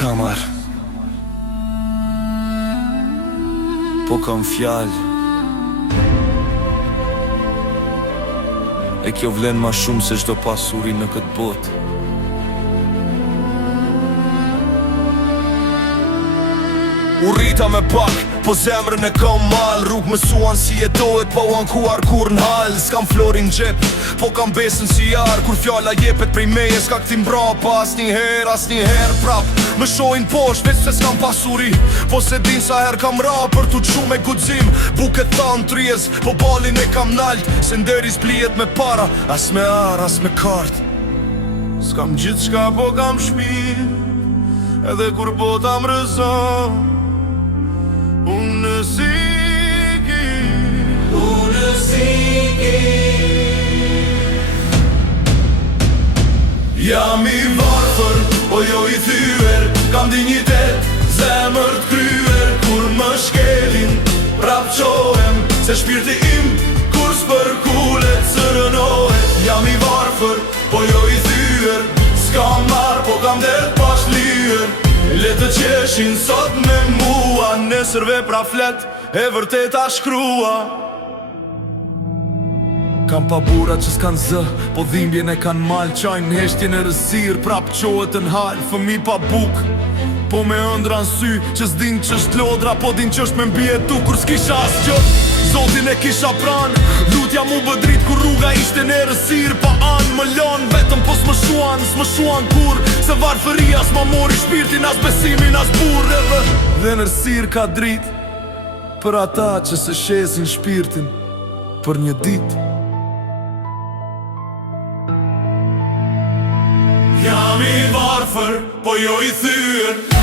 kamar, po kam fjallë. E kjo vlen ma shumë se çdo pasuri në këtë botë. U rrita me pak, po zemrën e kam mal. Rrug mësuan si jetohet, po ankuar kur n'hal. S'kam florin gjep, po kam besën si jar. Kur fjalla jepet prej meje, s'ka këti mbrapa. Asnjëher prap më shojnë poshtë, veç se s'kam pasuri. Po se din sa her kam ra për t'u qu me guxim. Buket thanë tries, po balin e kam nalt. Se nderi s'blijet me para, as me ar, as me kart. S'kam gjithë shka, po kam shpirë, edhe kur bota më rëzon. Unë siki jam i varfër, po jo i thyer. Kam dignitet, zemër t'kryer. Kur më shkelin, prap qohem, se shpirti im kur s'përkullet sërënohet. Jam i varfër, po jo i thyer. S'kam marr, po kam det pash lyer. Le të qeshin sot me mua, nesër vepra flet, e vërteta shkrua. Kam pa bura që s'kan zë, po dhimbjen e kan mal. Qajnë heshtjen e rësir, prap qohet n'hal. Fëmi pa buk, po me ëndra n'sy, që s'din që është lodra, po din që është me mbjetu. Kur s'kisha as gjë, Zotin e kisha pran. Lutja mu bëdrit kur rruga ishte në rësir. Pa anë më lon, vetëm po s'më shuan kur. Se varfëria s'ma mori shpirtin, as besimin, as burreve. Dhe në rësir ka drit për ata që se shesin shpirtin për një dit. Jam i varfër, po jo i thyer.